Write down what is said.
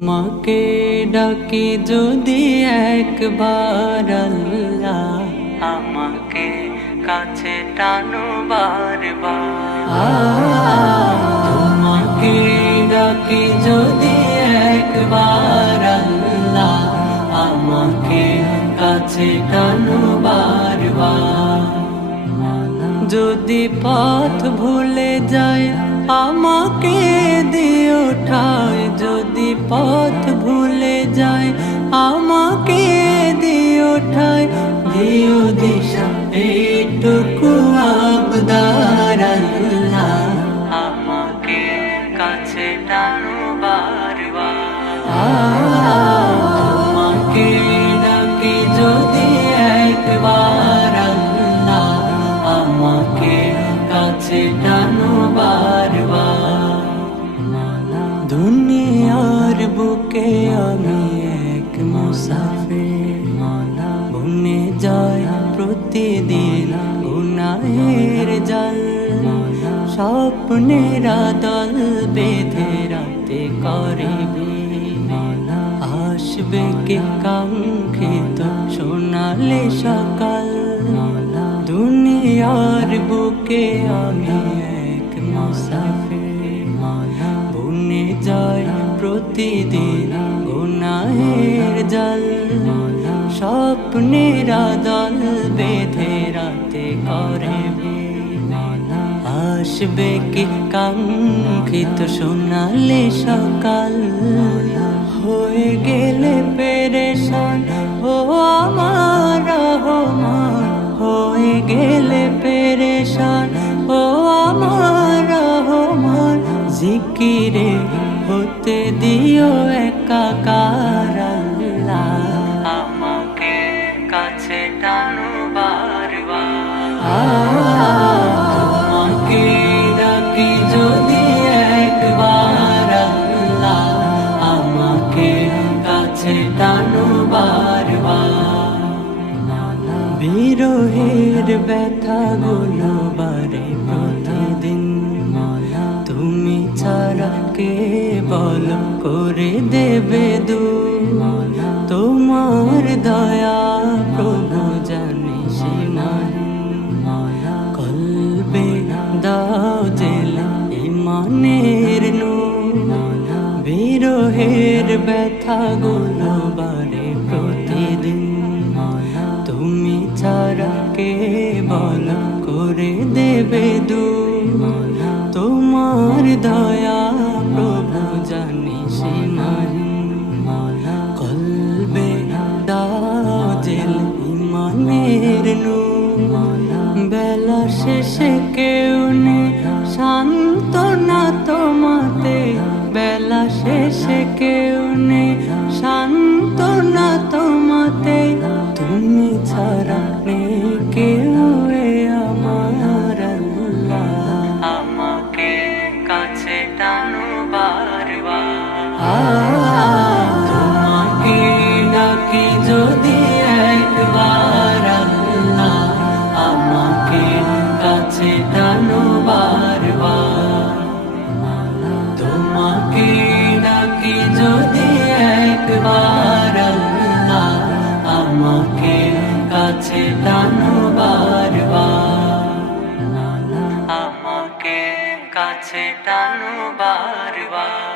মাকে ডাকি যদি একবার আল্লাহ, আমাকে কাছে টানো বারবার। তোমাকে ডাকি যদি একবার আল্লাহ, আমাকে কাছে টানো বারবার। যদি পথ ভুলে যায় আমাকে দিও ঠায়, যদি পথ ভুলে যায় আমাকে দিও ঠায়, দিও দিশা এইটুকু আবদার আল্লাহ, আমাকে কাছে টানো বারবার। তোমাকে ডাকি যদি একবার আল্লাহ, আমাকে কাছে টানো বারবার। দুনিয়ার বুকে আমি এক মুসাফির, বনে যায় প্রতিদিন গুনাহের জাল। স্বপ্নেরা দল বেঁধে রাতে করে ভিড়, আসবে কে কাঙ্ক্ষিত সোনালি সকাল। দুনিয়ার বুকে আমি এক মুসাফির, বনে যায় প্রতিদিন গুনাহের জাল। স্বপ্নেরা দল বেঁধে রাতে করে ভিড়, আসবে কি কাঙ্ক্ষিত সোনালি সকাল। হয়ে গেলে পেরেশান ও আমার রহমান, হয়ে গেলে পেরেশান ও আমার রহমান। জিকিরে হতে দিও একাকার আল্লাহ, আমাকে কাছে টানো বারবার। তোমাকে ডাকি যদি একবার আল্লাহ, আমাকে কাছে টানো বারবার। বিরহের ব্যথা গুলো বারে প্রতিদিন, তুমি ছাড়া কে বল করে দেবে দূর। তোমার দয়া প্রভু জানি সীমাহীন, কলবে দাও জেলে ইমানের নূর। বিরহের ব্যথা গুলো বারে প্রতিদিন, তুমি ছাড়া কে বল করে দেবে দূর। তোমার দয়া প্রভু জানি সীমাহীন, কলবে দাও জেলে ইমানের নূর। বেলা শেষে কেউ নেই সান্ত্বনা তোমাতে, বেলা শেষে কেউ নেই সান্ত্বনা তোমাতে। তুমি ছাড়া নেই কেউ এ আমার আল্লাহ, আমাকে কাছে টানো বারবার। তোমাকে ডাকি যদি একবার আল্লাহ, আমাকে কাছে টানো বারবার। তোমাকে ডাকি যদি একবার আল্লাহ, আমাকে কাছে টানো বারবার, আমাকে কাছে টানো বারবার।